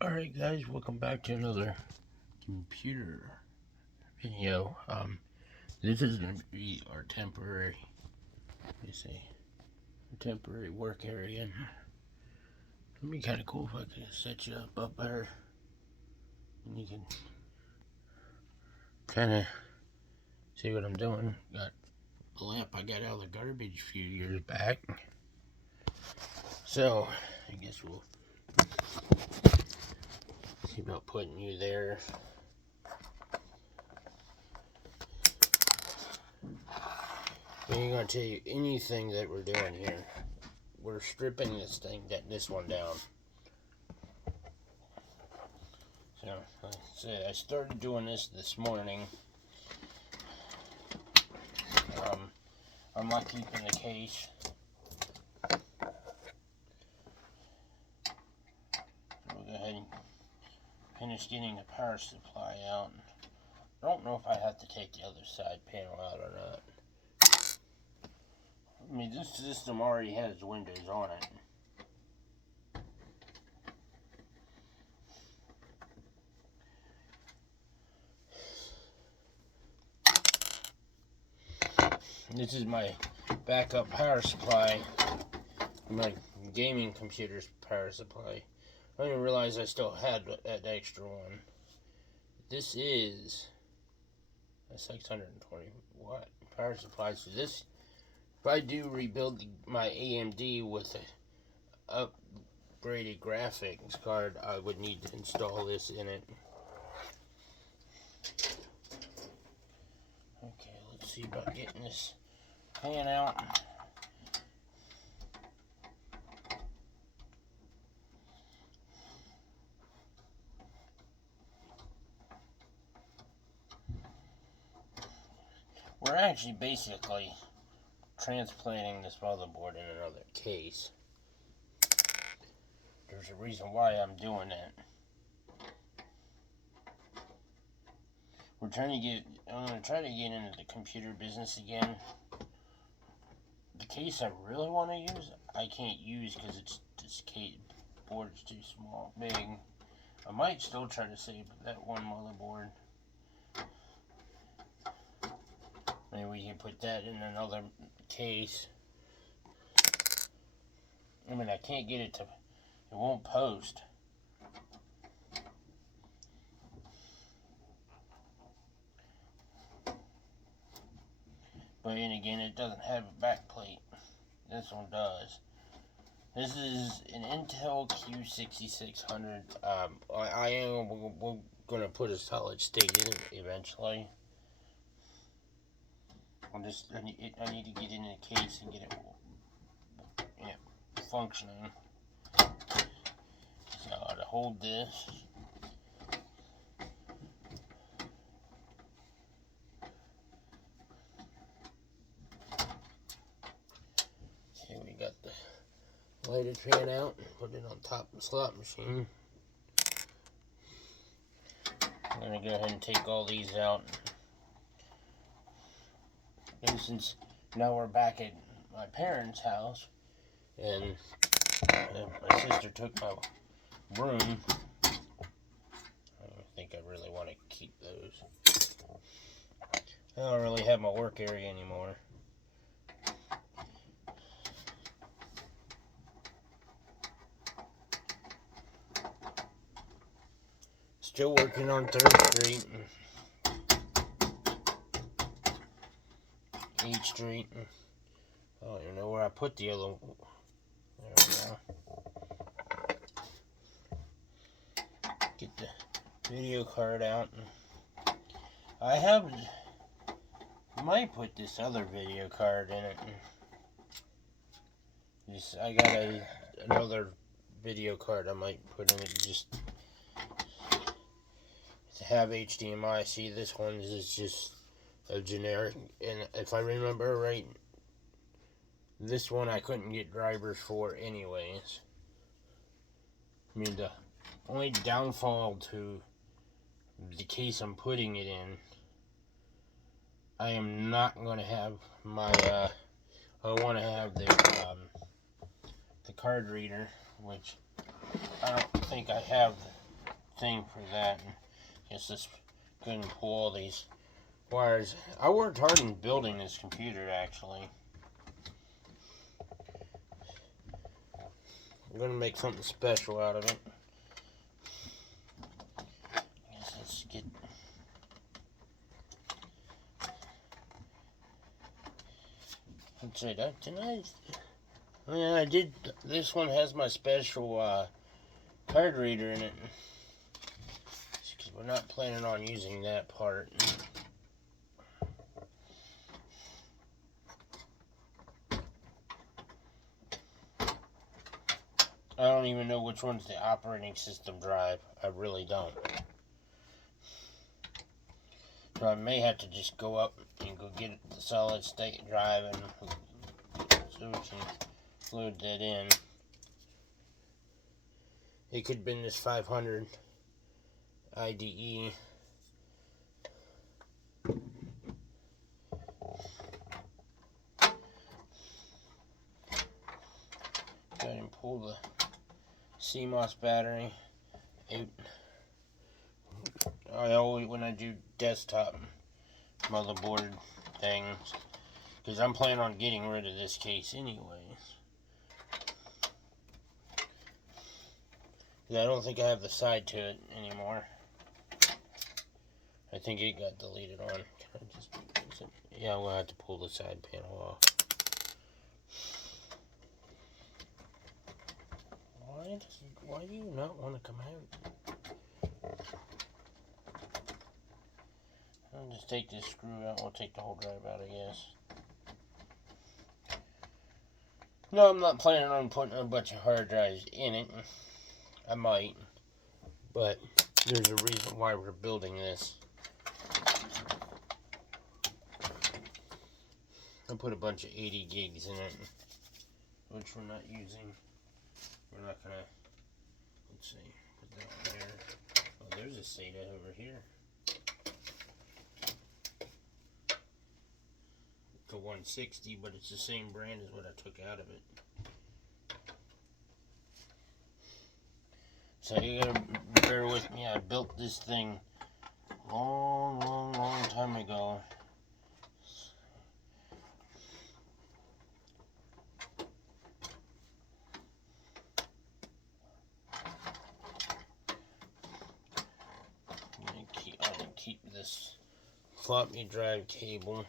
Alright guys, welcome back to another computer video. This is going to be our temporary, temporary work area. It'd be kind of cool if I could set you up better. And you can kind of see what I'm doing. Got the lamp I got out of the garbage a few years back. So, I guess we'll see about putting you there. I ain't gonna tell you anything that we're doing here. We're stripping this one down. So, like I said, I started doing this morning. I'm not keeping the case. We'll go ahead and finish getting the power supply out. I don't know if I have to take the other side panel out or not. I mean, this system already has windows on it. This is my backup power supply, my gaming computer's power supply. I didn't realize I still had that extra one. This is a 620 watt power supply. So this, if I do rebuild my AMD with an upgraded graphics card, I would need to install this in it. Okay, let's see about getting this pan out. We're actually basically transplanting this motherboard in another case. There's a reason why I'm doing that. I'm gonna try to get into the computer business again. The case I really want to use, I can't use because this board is too big. I might still try to save that one motherboard. Maybe we can put that in another case. I mean, I can't get it won't post. But then again, it doesn't have a back plate. This one does. This is an Intel Q6600. We're going to put a solid state in it eventually. I need to get in the case and get it functioning. So to hold this. Okay, we got the lighted fan out. Put it on top of the slot machine. I'm going to go ahead and take all these out. And since now we're back at my parents' house, and my sister took my broom, I don't think I really want to keep those. I don't really have my work area anymore. Still working on 3rd Street and 8th Street. I don't even know where I put the other one. There we go. Get the video card out. I might put this other video card in it. I got another video card I might put in it just to have HDMI. See, this one is just a generic, and if I remember right, this one I couldn't get drivers for anyways. I mean, the only downfall to the case I'm putting it in, I am not going to have my, I want to have the card reader, which I don't think I have thing for that. And guess let's go ahead and pull all these wires. I worked hard in building this computer, actually. I'm going to make something special out of it. I guess let's get... Let's say that, didn't I? Yeah, I did. This one has my special card reader in it. Because we're not planning on using that part. I don't even know which one's the operating system drive. I really don't. So I may have to just go up and go get the solid state drive and so we can load that in. It could have been this 500 IDE. Go ahead and pull the CMOS battery out. I always, when I do desktop motherboard things, because I'm planning on getting rid of this case anyways. I don't think I have the side to it anymore. I think it got deleted on. Can I just, yeah, I'm going to have to pull the side panel off. Why do you not want to come out? I'll just take this screw out. We'll take the whole drive out, I guess. No, I'm not planning on putting a bunch of hard drives in it. I might, but there's a reason why we're building this. I put a bunch of 80 gigs in it, which we're not using. We're not gonna, let's see, put that one there. Oh, there's a SATA over here. It's a 160, but it's the same brand as what I took out of it. So you gotta bear with me. I built this thing long time ago. I'm gonna keep this floppy drive cable.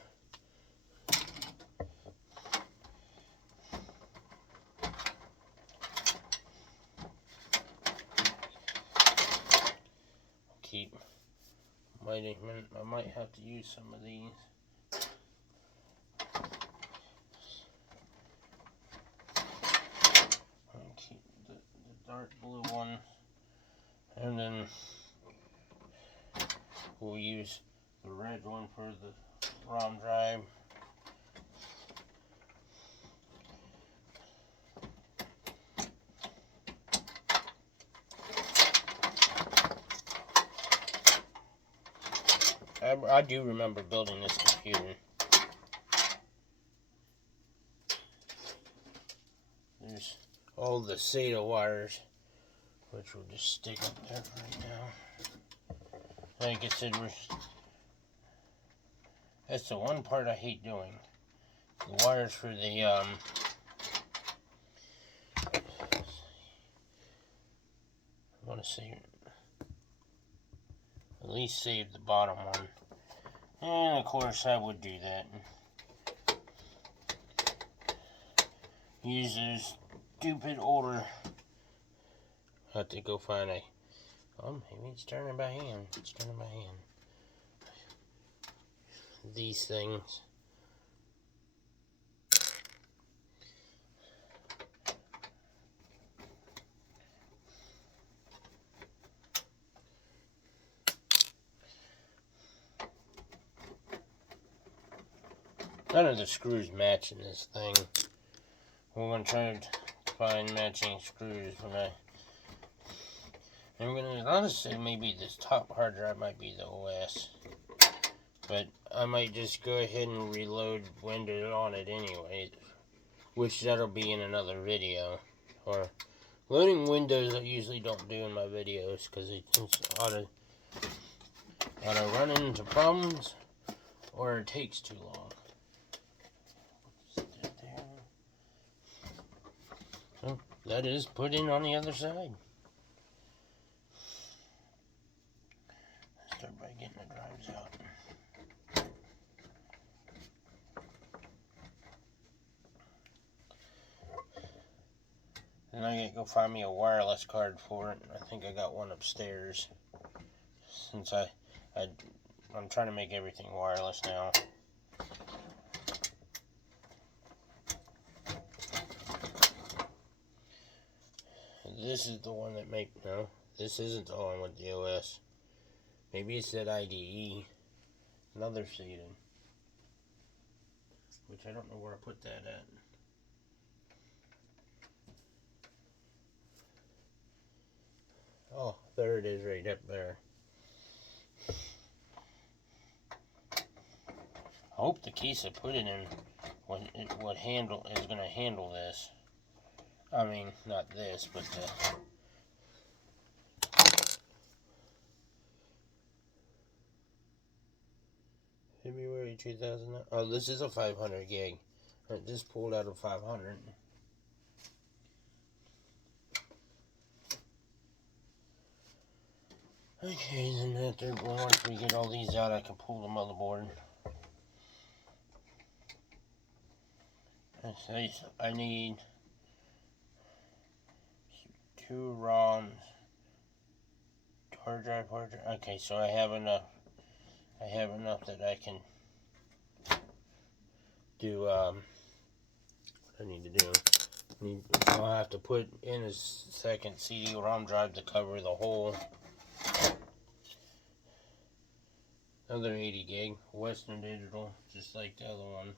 I might have to use some of these. I'll keep the dark blue one, and then we'll use the red one for the ROM drive. I do remember building this computer. There's all the SATA wires, which we'll just stick up there right now. Like I said, that's the one part I hate doing. The wires for the, I want to say, at least save the bottom one. And of course I would do that. Use those stupid older. I have to go find a. Oh, maybe it's turning by hand. It's turning by hand. These things. None of the screws match in this thing. We're going to try to find matching screws when I'm going to honestly say maybe this top hard drive might be the OS. But I might just go ahead and reload Windows on it anyway. Which that'll be in another video. Or Loading windows I usually don't do in my videos because it ought to run into problems or it takes too long. So that is put in on the other side. Start by getting the drives out. And I gotta go find me a wireless card for it. I think I got one upstairs. Since I'm trying to make everything wireless now. This is the one that no, this isn't the one with the OS. Maybe it's that IDE. Another seating. Which I don't know where I put that at. Oh, there it is right up there. I hope the case I put it in is going to handle this. I mean, not this, but the... February 2000. Oh, this is a 500 gig. This pulled out of 500. Okay, then once we get all these out, I can pull the motherboard. I need 2 ROMs. Hard drive. Okay, so I have enough. I have enough that I can do what I need to do. I'll have to put in a second CD-ROM drive to cover the whole. Another 80 gig, Western Digital, just like the other ones.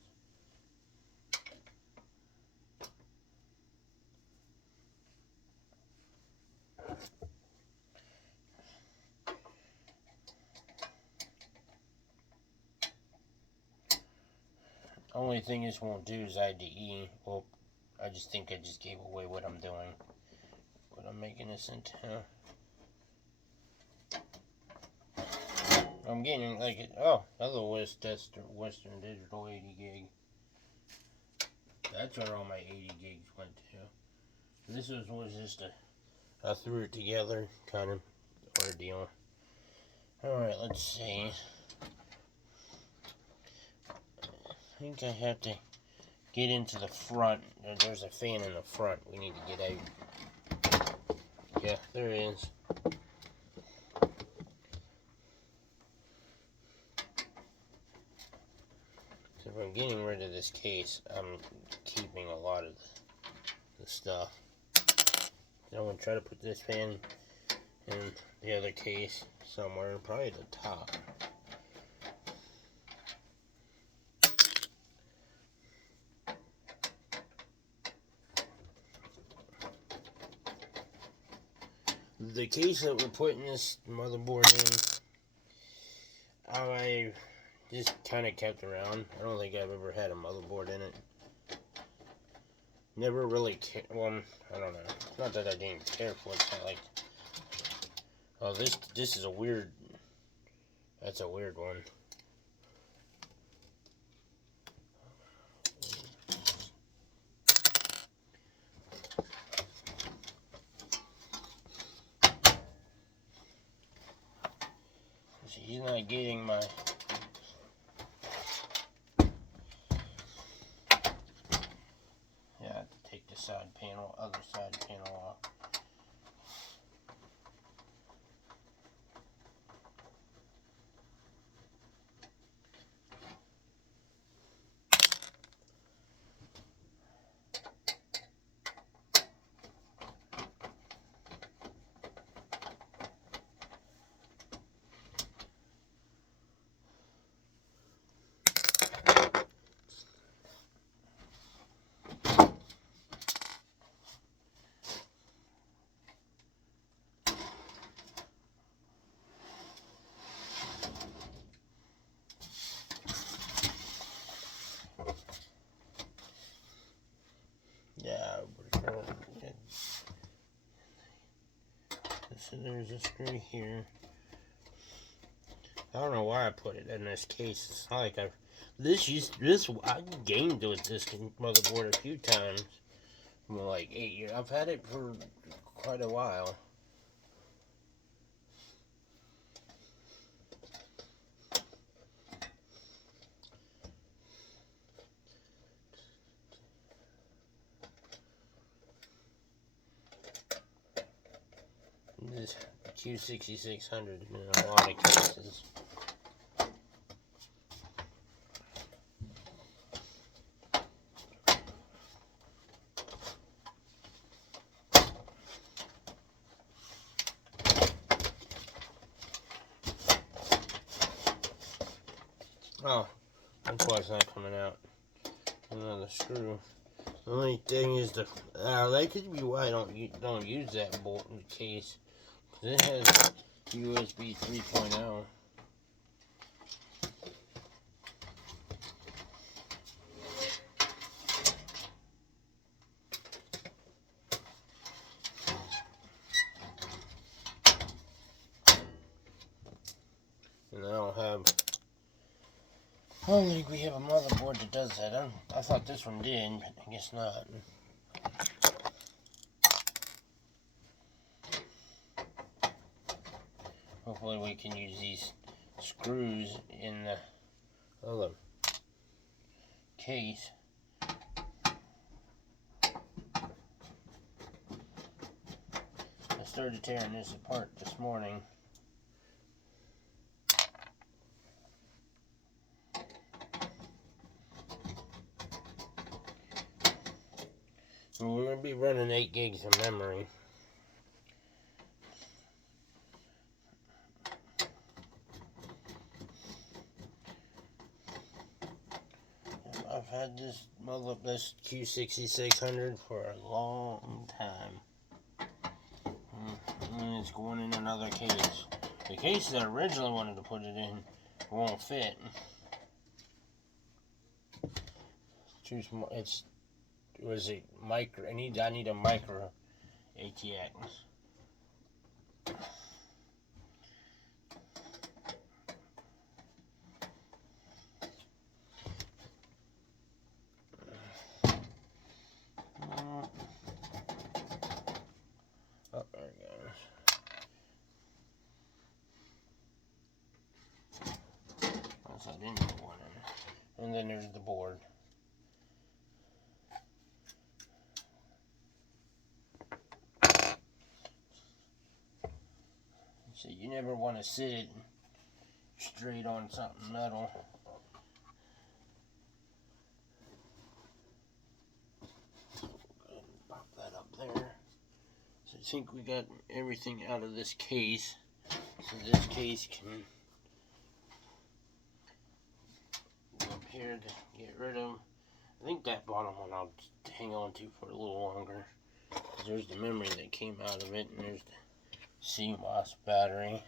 Only thing this won't do is IDE. Well, I just think I just gave away what I'm doing. What I'm making this into. I'm getting like it. Oh, other Western Digital 80 gig. That's where all my 80 gigs went to. This was just I threw it together kind of ordeal. Alright, let's see. I think I have to get into the front. There's a fan in the front we need to get out. Yeah, there it is. So if I'm getting rid of this case, I'm keeping a lot of the stuff. Then I'm going to try to put this fan in the other case somewhere, probably at the top. The case that we're putting this motherboard in, I just kind of kept around. I don't think I've ever had a motherboard in it. Never really cared. Well, I don't know. Not that I didn't care for it. It's not like, oh, this is a weird. That's a weird one. He's not getting my. Yeah, I have to take the other side panel off. So there's a screw here. I don't know why I put it in this case. It's not like I gamed with this motherboard a few times. For like 8 years. I've had it for quite a while. This Q6600 in a lot of cases. Oh, that's why it's not coming out. Another screw. The only thing is that could be why I don't use that bolt in the case. It has USB 3.0. And I don't think we have a motherboard that does that. I thought this one did, but I guess not. Hopefully we can use these screws in the other case. I started tearing this apart this morning. We're going to be running 8 gigs of memory. I've had this Q6600 for a long time. And it's going in another case. The case that I originally wanted to put it in won't fit. I need a micro ATX. Oh, there it goes. That's I didn't put one in. And then there's the board. So you never want to sit it straight on something metal. Pop that up there. So I think we got everything out of this case. So this case can go up here to get rid of. I think that bottom one I'll hang on to for a little longer. There's the memory that came out of it, and there's the CMOS battery.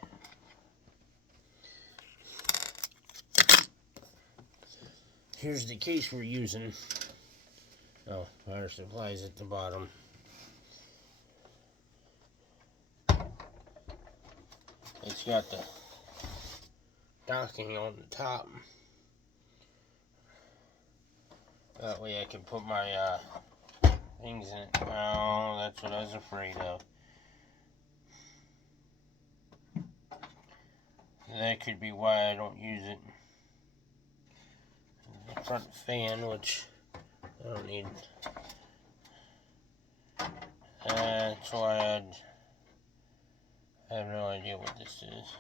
Here's the case we're using. Oh, power supply's at the bottom. It's got the docking on the top. That way I can put my things in it. Oh, that's what I was afraid of. That could be why I don't use it. The front fan, which I don't need. That's why I have no idea what this is.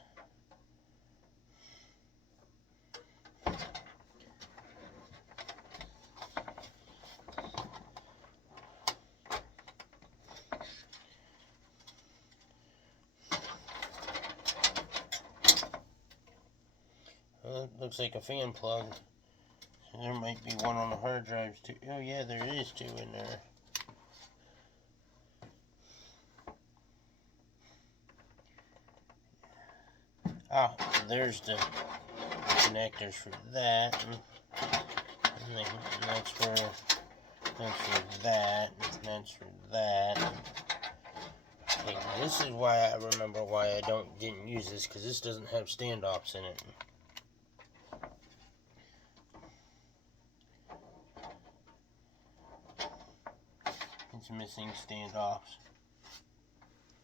Well, it looks like a fan plug. So there might be one on the hard drives too. Oh yeah, there is 2 in there. Ah, there's the connectors for that, and that's for that, and that's for that. Okay, this is why I remember why I didn't use this, because this doesn't have standoffs in it. It's missing standoffs.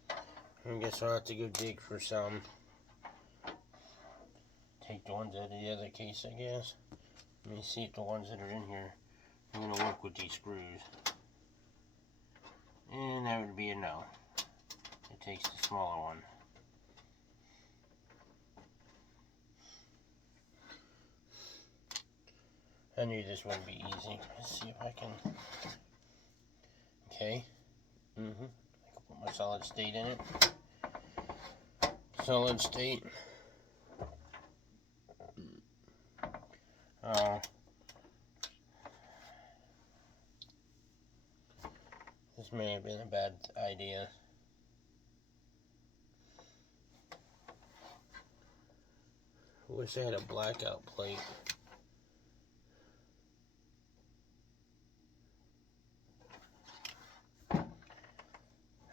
I guess I'll have to go dig for some. Take the ones out of the other case, I guess. Let me see if the ones that are in here are going to work with these screws. And that would be a no. It takes the smaller one. I knew this wouldn't be easy. Let's see if I can. Okay. I can put my solid state in it. Solid state. This may have been a bad idea. I wish I had a blackout plate.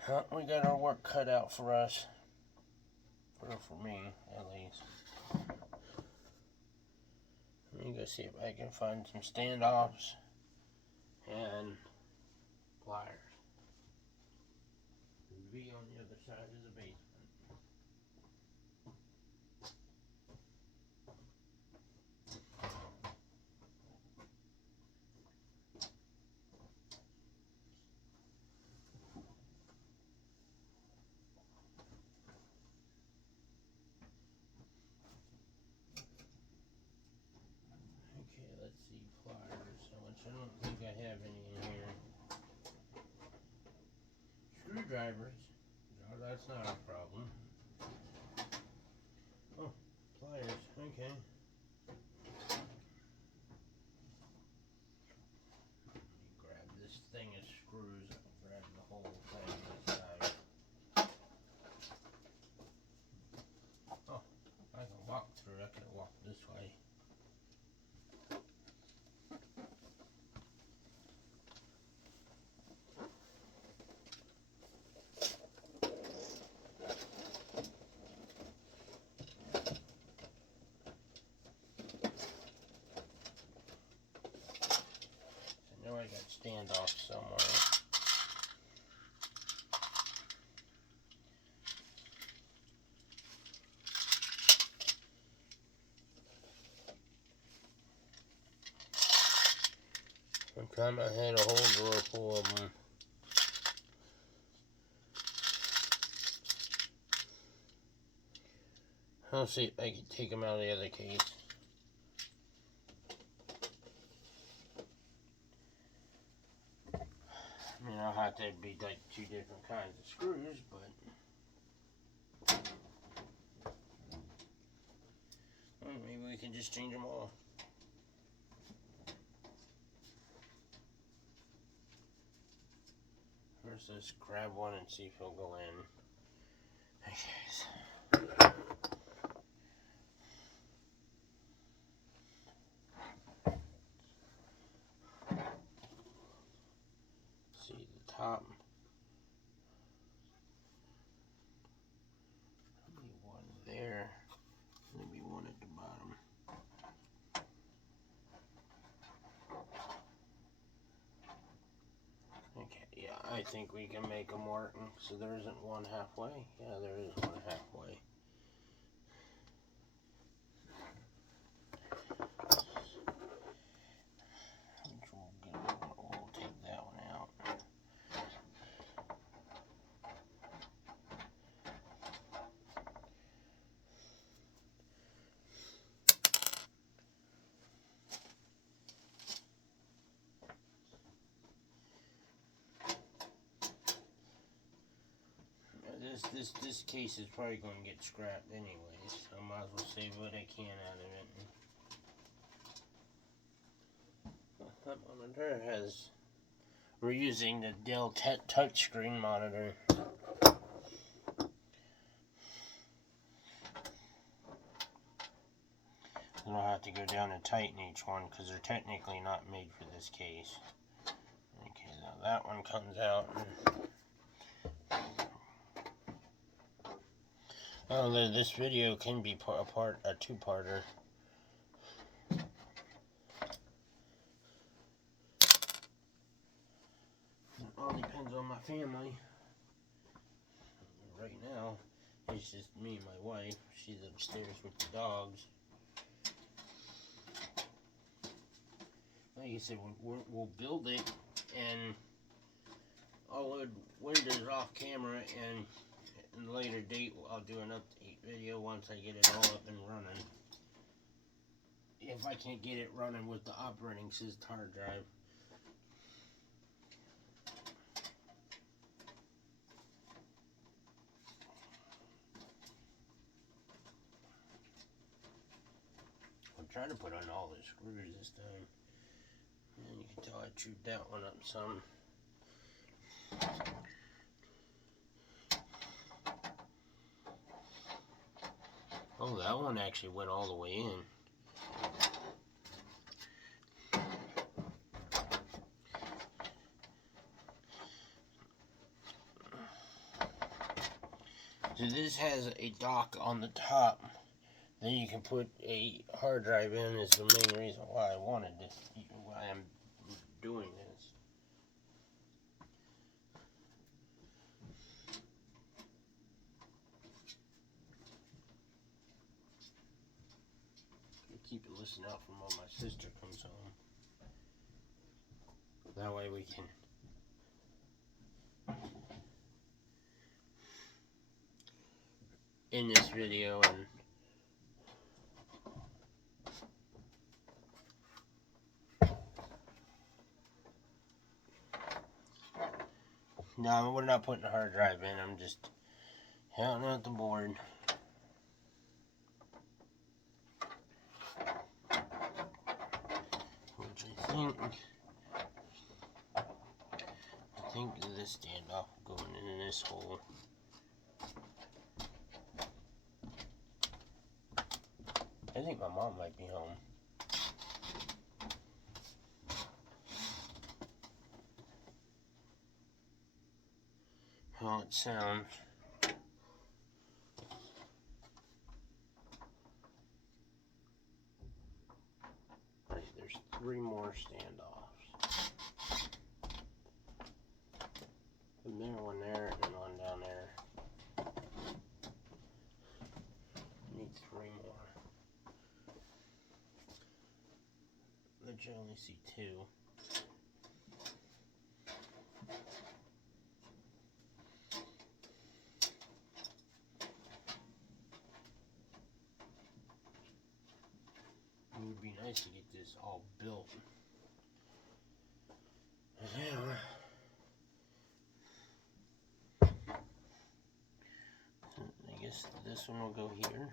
Well, we got our work cut out for us. For me, at least. Let me go see if I can find some standoffs and pliers. Be on the other side of the basement. Okay, let's see, pliers, which I don't think I have any in here. Screwdrivers, no, that's not a problem. Oh, pliers, okay. Let me grab this thing of screws. I'll grab the whole thing this side. Oh, I can walk through. I can walk this way. I know I got standoffs somewhere. One time I had a whole drawer full of them. I'll see if I can take them out of the other case. I mean, I'll have to be like 2 different kinds of screws, but well, maybe we can just change them all. First, let's grab one and see if he'll go in. Okay. See the top. Maybe one there. Maybe one at the bottom. Okay, yeah, I think we can make them work. So there isn't one halfway? Yeah, there is one halfway. We'll take that one out. This case is probably going to get scrapped anyways, so I might as well save what I can out of it. That monitor has... We're using the Dell touchscreen monitor. I don't have to go down and tighten each one because they're technically not made for this case. Okay, now that one comes out. Oh, this video can be a two-parter. It all depends on my family. Right now, it's just me and my wife. She's upstairs with the dogs. Like I said, we'll build it, and I'll load windows off camera, and in a later date, I'll do an update video once I get it all up and running. If I can't get it running with the operating system hard drive. I'm trying to put on all the screws this time. And you can tell I chewed that one up some. Oh, that one actually went all the way in. So this has a dock on the top that you can put a hard drive in. Is the main reason why I wanted this, why I'm doing this. I keep it listening out for when my sister comes home. That way we can end this video and no, we're not putting a hard drive in. I'm just counting out the board. Which I think this standoff will go in this hole. I think my mom might be home. How it sounds. Right, there's 3 more standoffs. And there, one there, and one down there. Need 3 more. But you only see 2. It would be nice to get this all built. Yeah. I guess this one will go here.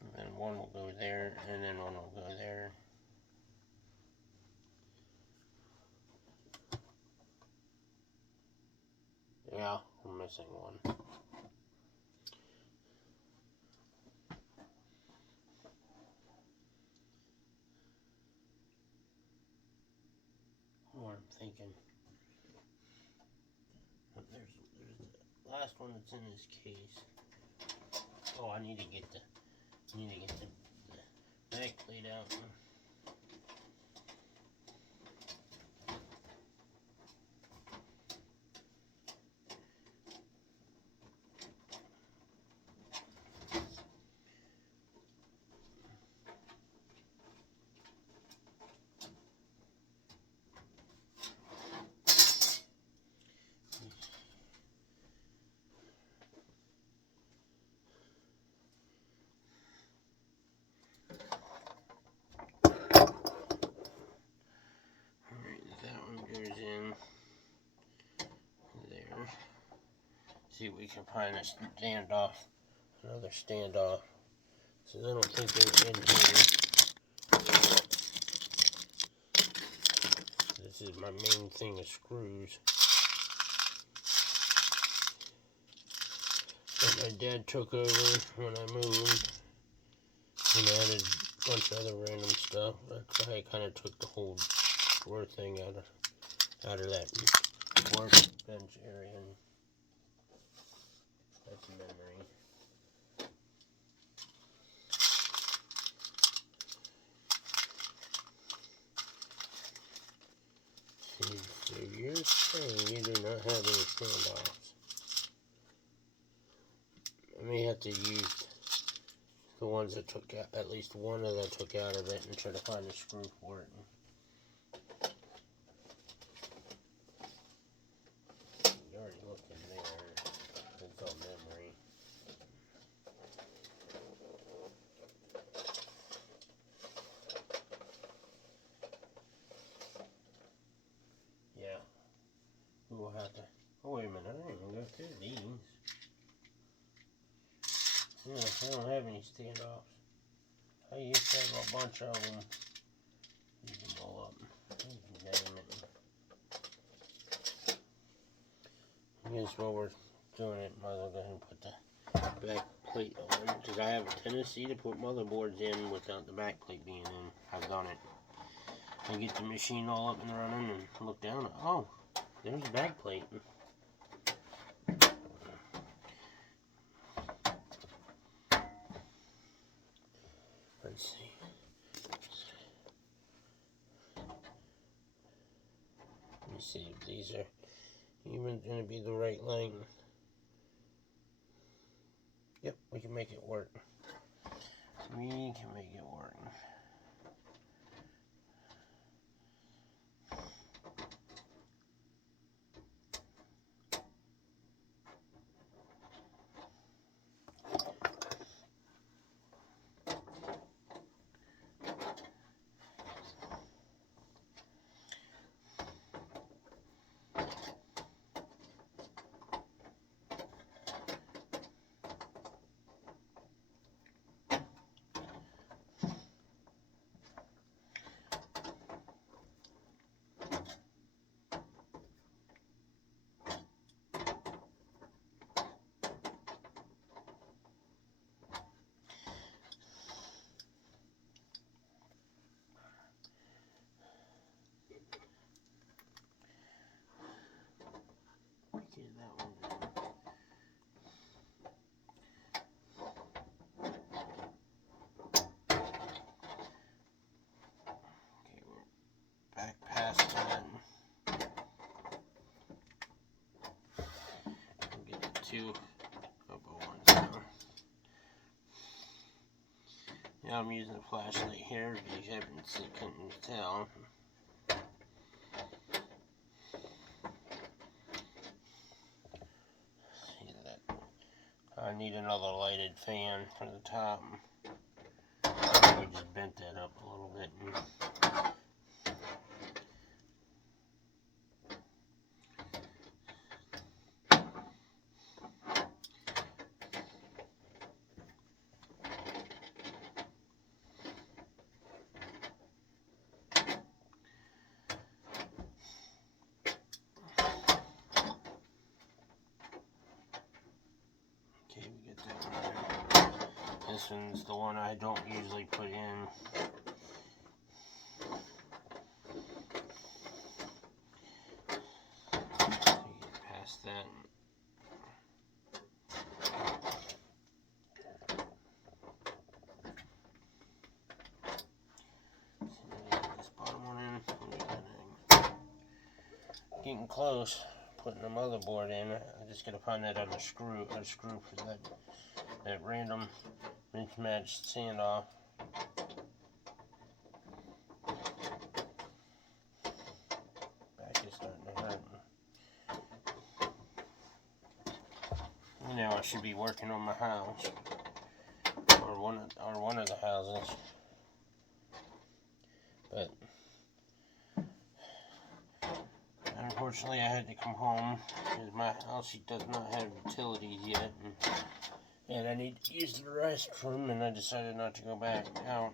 And then one will go there, and then one will go there. Yeah, I'm missing one. What I'm thinking. There's the last one that's in this case. Oh, I need to get the back plate out. See if we can find a standoff, another standoff. So I don't think they're in here. This is my main thing of screws. That my dad took over when I moved and added a bunch of other random stuff. I kind of took the whole drawer thing out out of that workbench area. And that's a memory. So you're saying you do not have any standoffs. I may have to use the ones that took out, at least one of them took out of it, and try to find a screw for it. You already looked in there. It's all memory. Yeah. We'll have to. Oh, wait a minute. I didn't even go through these. Yeah, I don't have any standoffs. I used to have a bunch of them. Use them all up. Damn it. I guess while we're doing it, might as well go ahead and put the back plate on. Because I have a tendency to put motherboards in without the back plate being in. I've done it. I get the machine all up and running and look down. Oh, there's the back plate. Let's see. Let me see if these are even going to be the right length. Yep, we can make it work. We can make it work. Okay, that one. Okay, we're back past that. We'll get the two upper ones now. Now I'm using a flashlight here, if you couldn't tell. See that? I need another lighted fan for the top. We just bent that up a little bit. Okay, we get that one there. This one's the one I don't usually put in. Get past that. This bottom one in. Getting close. Putting the motherboard in. I just gotta find that other screw. A screw for that random mismatched standoff. Back is starting to hurt. Now I should be working on my house, or one of the houses, but unfortunately I had to come home because my house does not have utilities yet, and I need to use the restroom, and I decided not to go back out.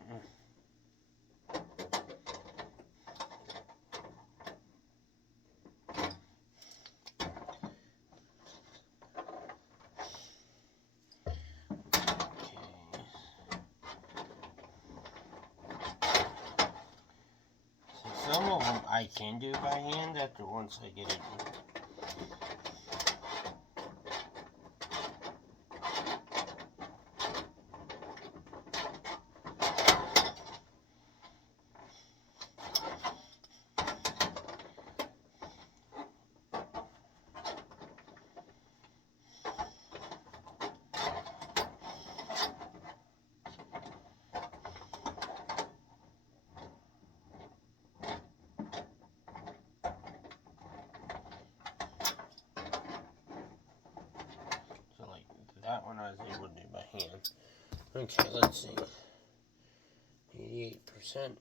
Some of them I I can do by hand after once I get it. That one I was able to do by hand. Okay, let's see. 88%.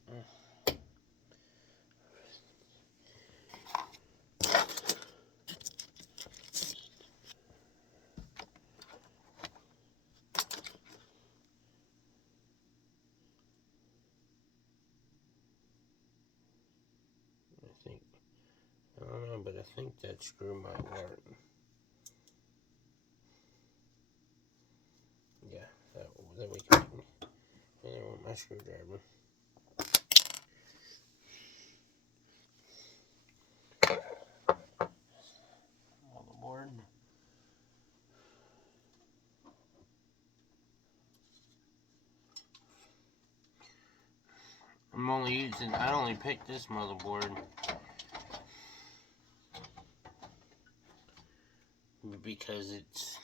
I don't know, but I think that screw might work. Yeah, that we can. And I want my screwdriver. Motherboard. I only picked this motherboard because it's,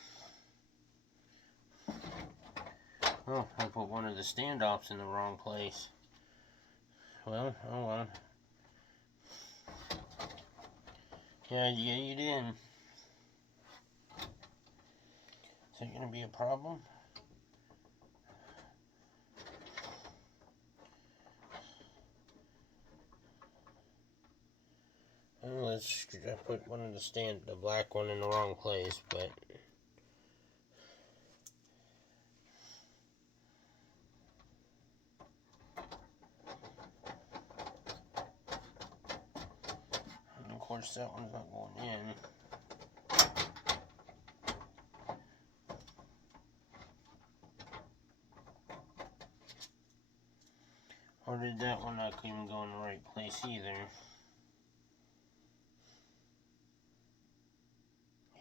oh, I put one of the standoffs in the wrong place. Well, oh well. Yeah, you did. Is it gonna be a problem? Well, I put one of the black one in the wrong place, but and of course that one's not going in. Or did that one not even go in the right place either?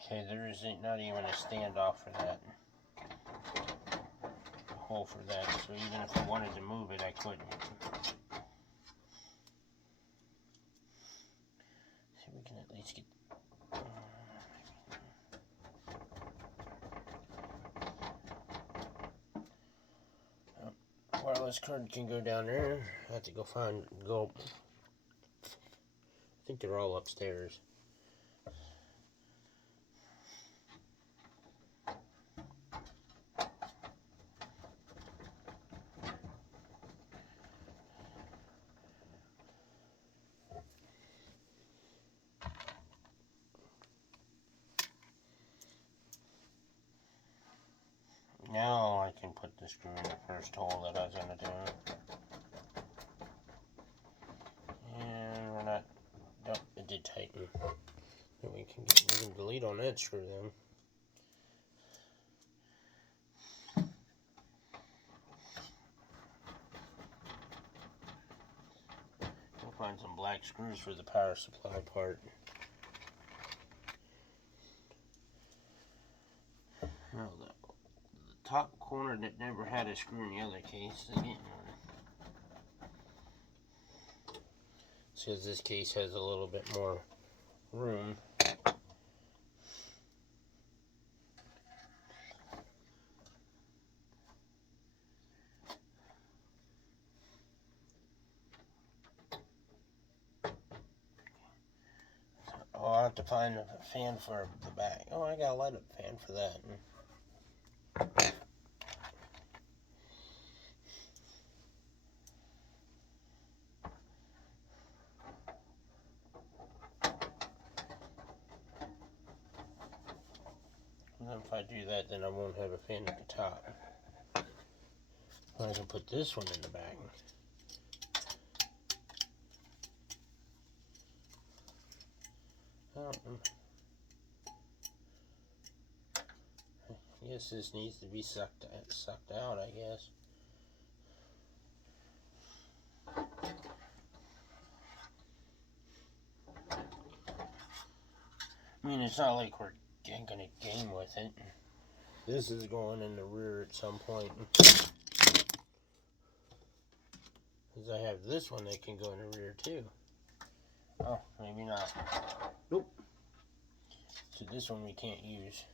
Okay, there isn't not even a standoff for that. A hole for that, so even if I wanted to move it, I couldn't. See if we can at least get... wireless card can go down there. I have to go I think they're all upstairs. Now I can put the screw in the first hole that I was going to do. And we're not... Nope, it did tighten. We can delete on that screw then. We'll find some black screws for the power supply part. Now the top corner that never had a screw in the other case, they didn't. Because this case has a little bit more room. Oh, I'll have to find a fan for the back. Oh, I got a light up fan for that. And then if I do that, then I won't have a fan at the top. I can put this one in the back. Oh, I guess this needs to be sucked out, I guess. I mean, it's not like we're gonna game with it. This is going in the rear at some point. Because I have this one that can go in the rear too. Oh, maybe not. Nope. So this one we can't use.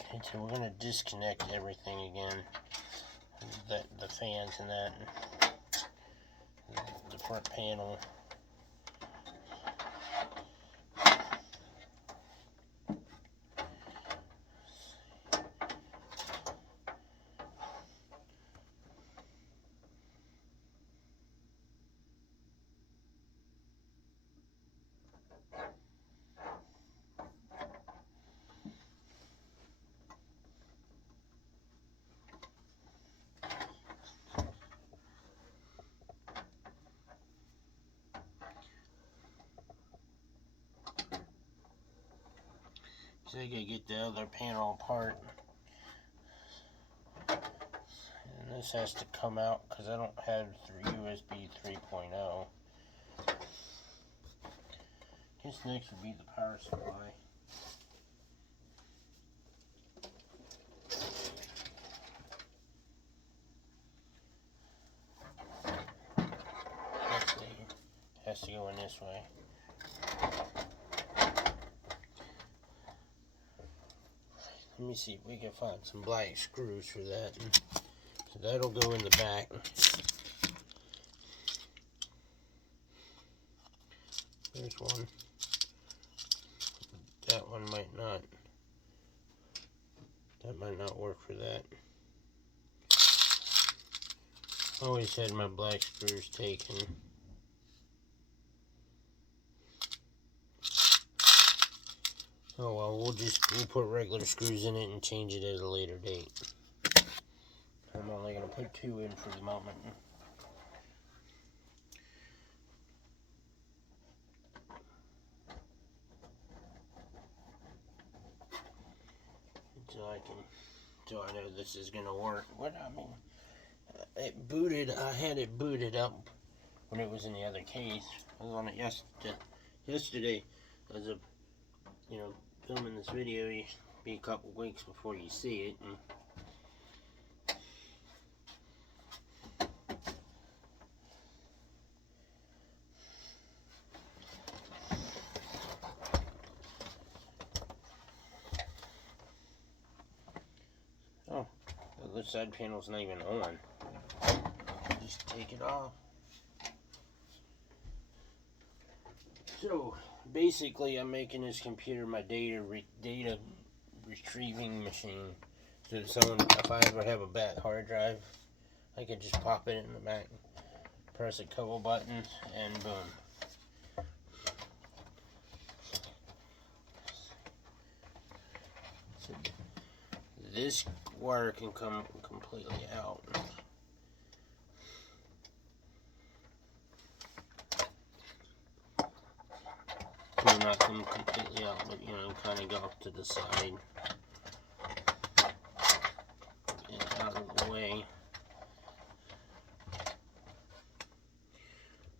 Okay, so we're gonna disconnect everything again. The fans and that. The front panel. So I gotta get the other panel apart. And this has to come out because I don't have USB 3.0. Guess next would be the power supply. Has to go in this way. Let me see if we can find some black screws for that. So that'll go in the back. There's one. That one might not. That might not work for that. Always had my black screws taken. Oh well, we'll put regular screws in it and change it at a later date. I'm only gonna put 2 in for the moment. So I know this is gonna work. What I mean, it booted. I had it booted up when it was in the other case. I was on it yesterday. As of filming this video, you be a couple weeks before you see it. Oh, the left side panel's not even on. Just take it off. So basically, I'm making this computer my data retrieving machine. So if I ever have a bad hard drive, I can just pop it in the back, press a couple buttons, and boom. So this wire can come completely out. Will not come completely out, but kind of go off to the side and out of the way.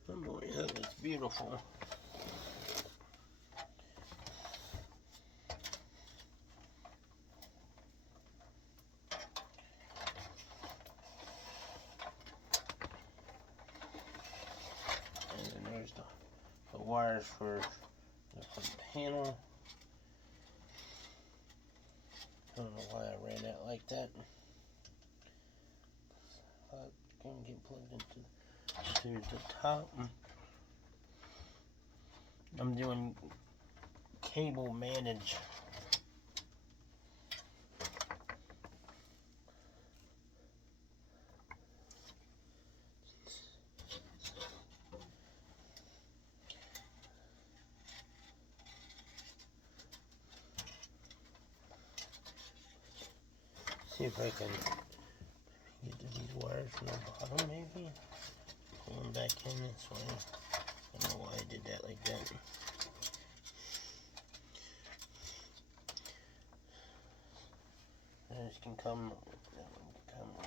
Oh boy, that looks beautiful. And then there's the wires for the front panel. I don't know why I ran that like that. Gonna get plugged into the top. I'm doing cable manage. See if I can get to these wires from the bottom, maybe. Pull them back in this way. I don't know why I did that like that. This can come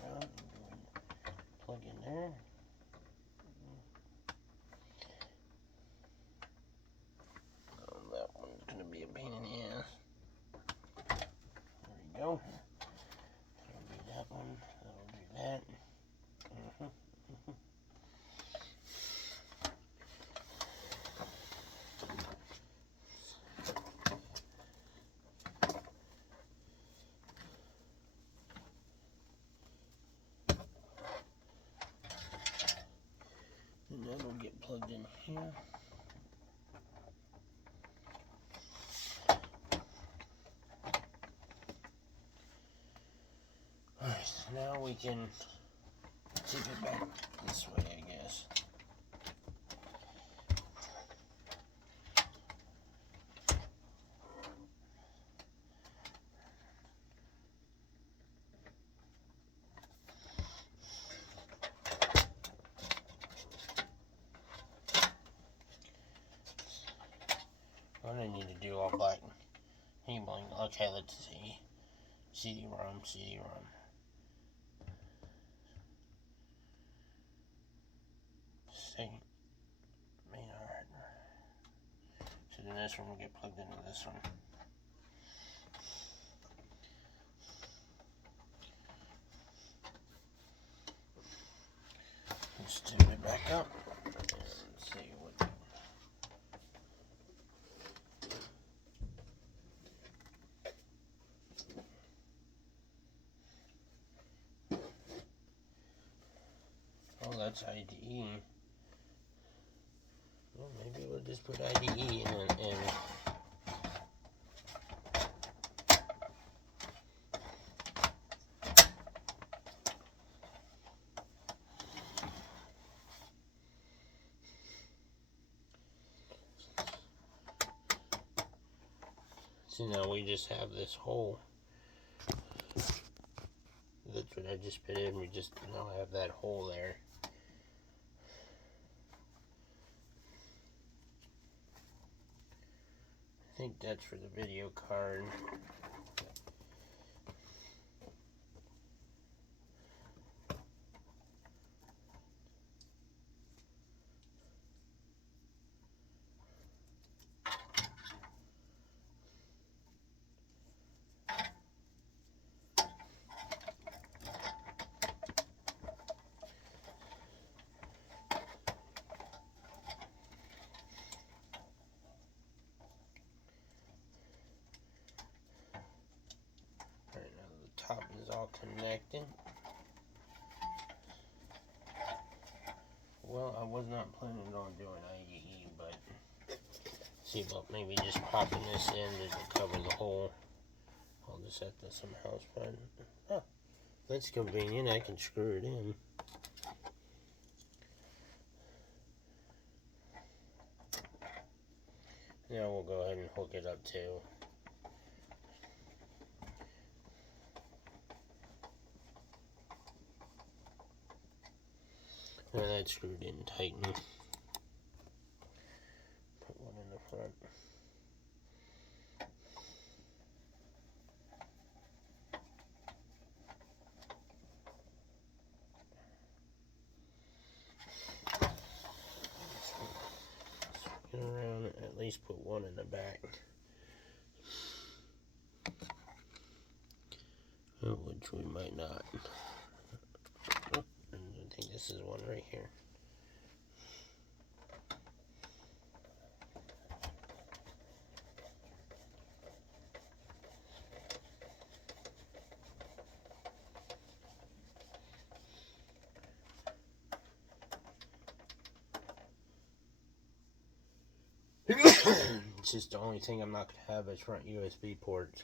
around, plug in there. plugged in here. Alright, so now we can keep it back this way, I guess. What do I need to do? All black. Okay, let's see. CD-ROM, CD-ROM. Main hard. So then this one will get plugged into this one. Let's tune it back up. Let's see what. Oh, that's IDE. Well, maybe we'll just put IDE in. See, now we just have this hole. That's what I just put in. We just now have that hole there. I think that's for the video card. Top is all connected. Well, I was not planning on doing IDE, but see about maybe just popping this in to cover the hole. I'll just have to somehow find. Oh, that's convenient. I can screw it in. Now we'll go ahead and hook it up too. Now that's screwed in tight now. Put one in the front. Swing it around, at least put one in the back. Oh, which we might not. Oh, I think this is one right here. It's just the only thing I'm not going to have is front USB ports.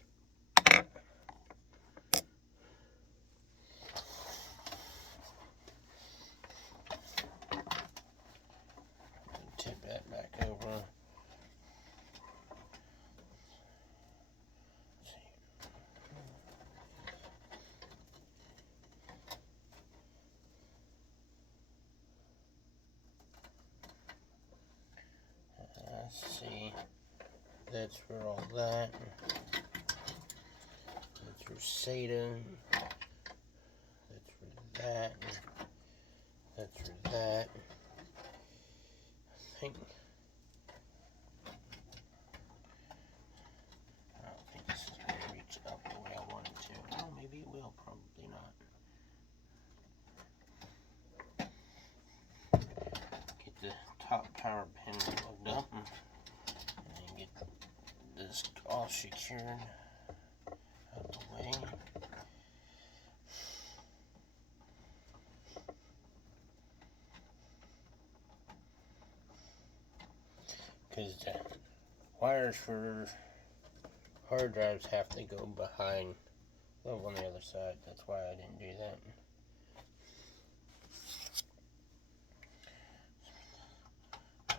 Tip that back over. Let's see. That's for all that. That's for SATA. That's for that. That's for that. I don't think this is going to reach up the way I want it to. Oh, maybe it will. Probably not. Get the top power pin plugged up. And then get this all secured out the way. because the wires for hard drives have to go behind on the other side. That's why I didn't do that.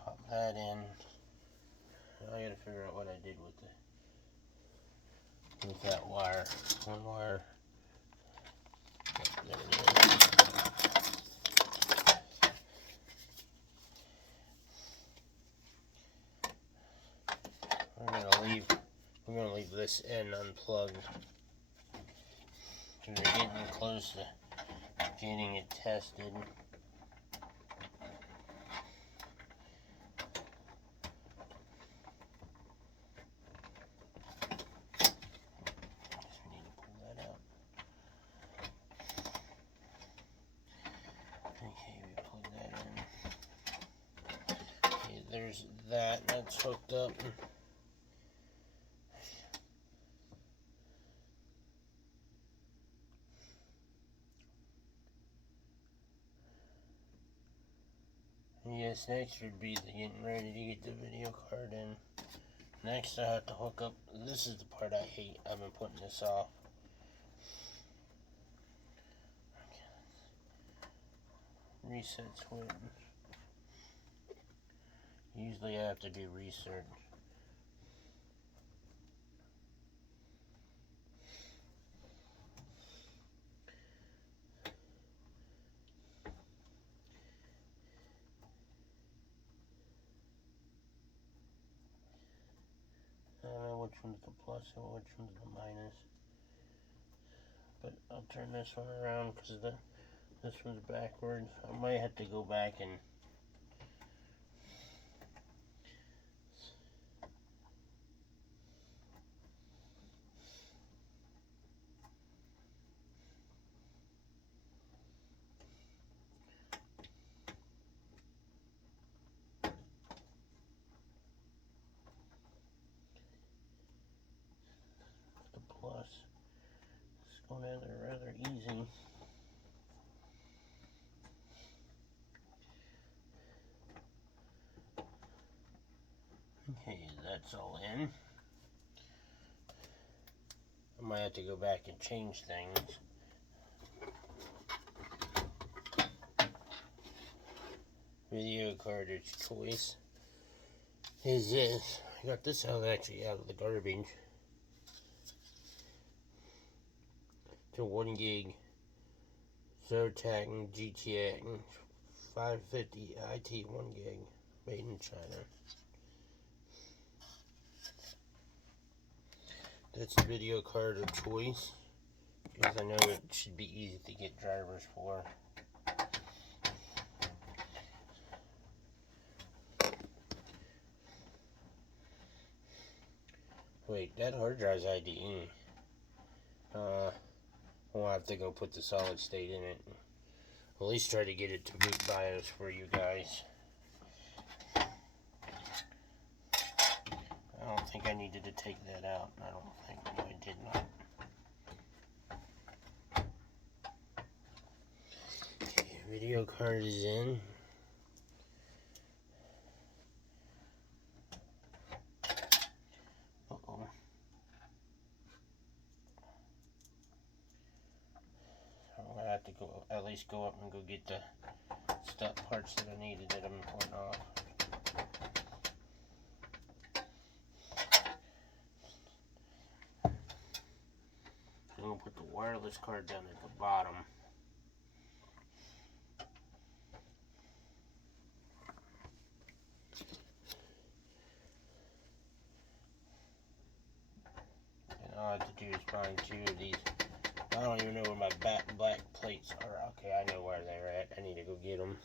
Pop that in. I gotta figure out what I did with that wire. One wire. There it is. We're gonna leave this end unplugged. We're getting close to getting it tested. There's that. That's hooked up. Yes, next would be getting ready to get the video card in. Next I have to hook up. This is the part I hate. I've been putting this off. Reset switch. Usually I have to do research. I don't know which one's the plus and which one's the minus. But I'll turn this one around because this one's backwards. I might have to go back and the plus. It's going in there rather easy. Okay, that's all in. I might have to go back and change things. Video cartridge choice is this. I got this out of the garbage. It's a 1 gig Zotac GTX 550 IT 1 gig made in China. That's the video card of choice because I know it should be easy to get drivers for. Wait, that hard drive's IDE. I'll have to go put the solid state in it. At least try to get it to boot BIOS for you guys. I don't think I needed to take that out. I don't think I did not. Okay, video card is in. Uh-oh. I'm gonna have to go at least go up and go get the stuff parts that I needed that I'm putting off. I'm gonna put the wireless card down at the bottom. And all I have to do is find 2 of these. I don't even know where my black plates are. Okay, I know where they're at. I need to go get them.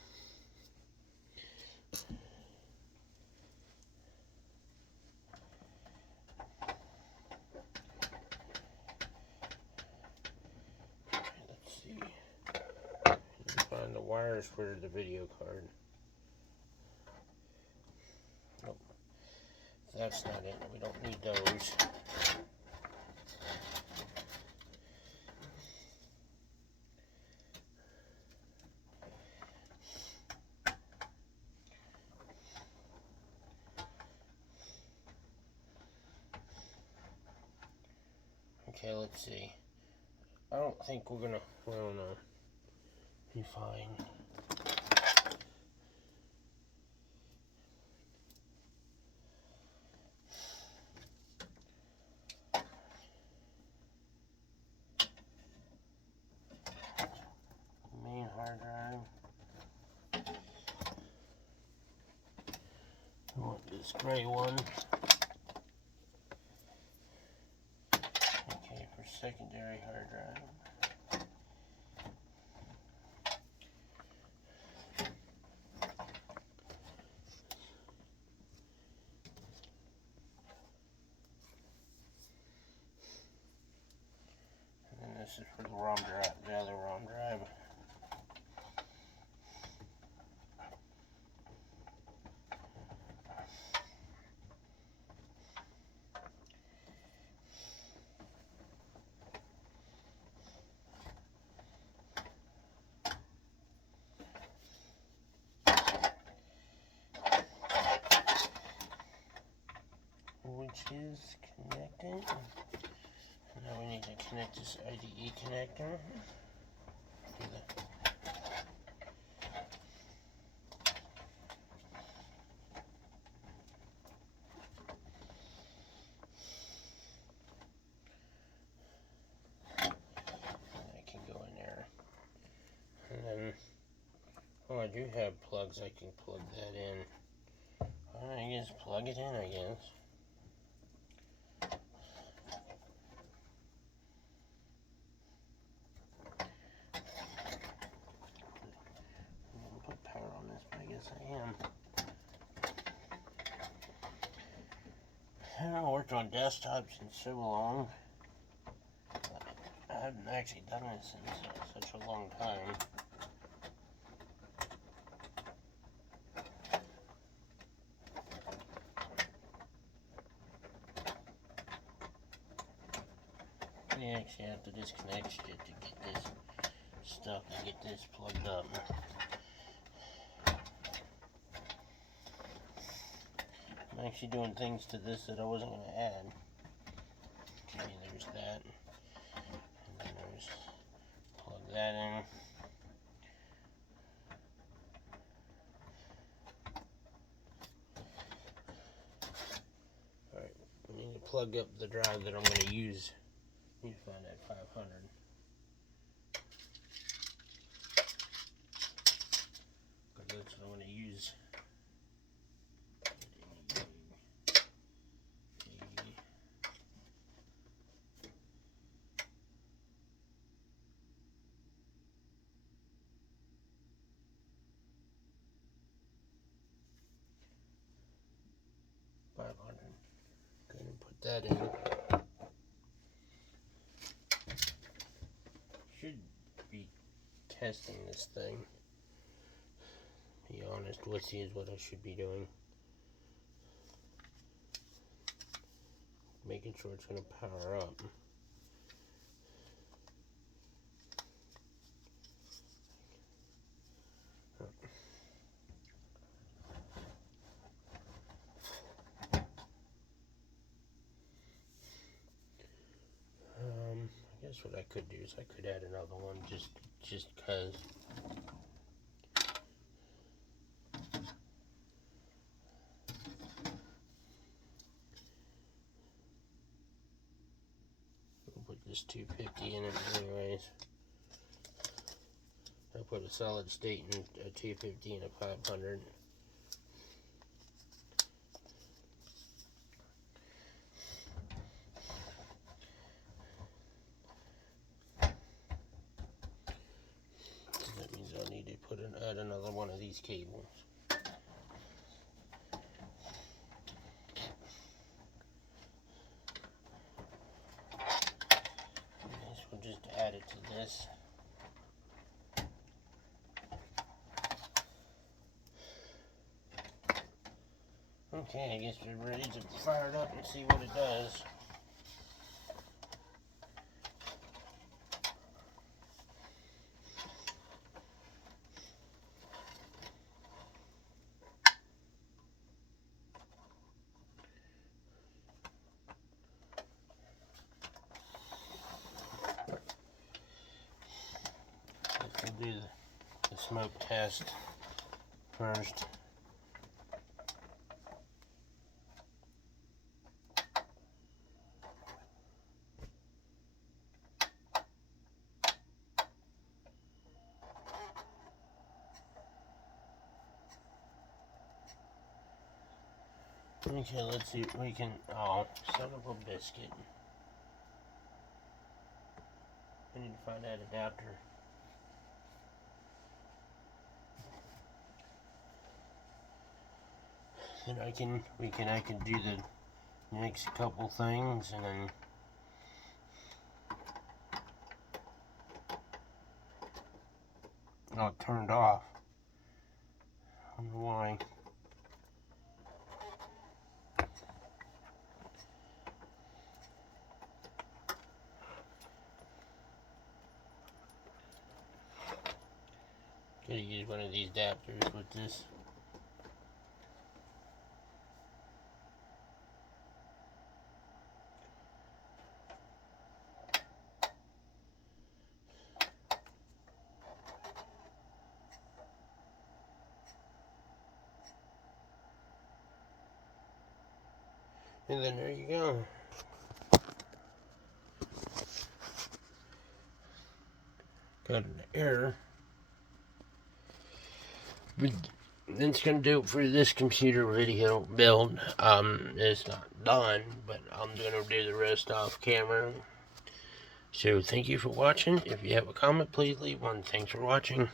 Let's see. Find the wires for the video card. Nope. That's not it. We don't need those. Okay, let's see. I don't think we're gonna, I don't know. Be fine. Main hard drive. I want this gray one. Okay, for secondary hard drive. And then this is for the ROM drive, the other ROM drive. Which is connecting. Now we need to connect this IDE connector. That can go in there. And then, oh, I do have plugs. I can plug that in. I guess plug it in, I guess. Put power on this, but I guess I am. I haven't worked on desktops in so long. I haven't actually done this in such a long time. We actually have to disconnect shit to get this stuff, to get this plugged up. I'm actually doing things to this that I wasn't going to add. Okay, there's that. And then there's, plug that in. Alright, we need to plug up the drive that I'm going to use. I need to find that 500. Because that's what I'm going to use. 500. Go ahead and put that in. Should be testing this thing. Be honest with you is what I should be doing. Making sure it's going to power up. I guess what I could do is I could add another one just cause. We'll put this 250 in it anyways. I put a solid state in a 250 and a 500. That means I'll need to add another one of these cables. We'll just add it to this. Okay, I guess we're ready to fire it up and see what it does. the smoke test first. Okay, let's see if we can. Oh, son of a biscuit. I need to find that adapter. Then I can do the next couple things and then oh, it turned off. I don't know why. Gotta use one of these adapters with this. And then there you go. Got an error. But that's gonna do it for this computer video build. It's not done, but I'm gonna do the rest off camera. So thank you for watching. If you have a comment, please leave one. Thanks for watching.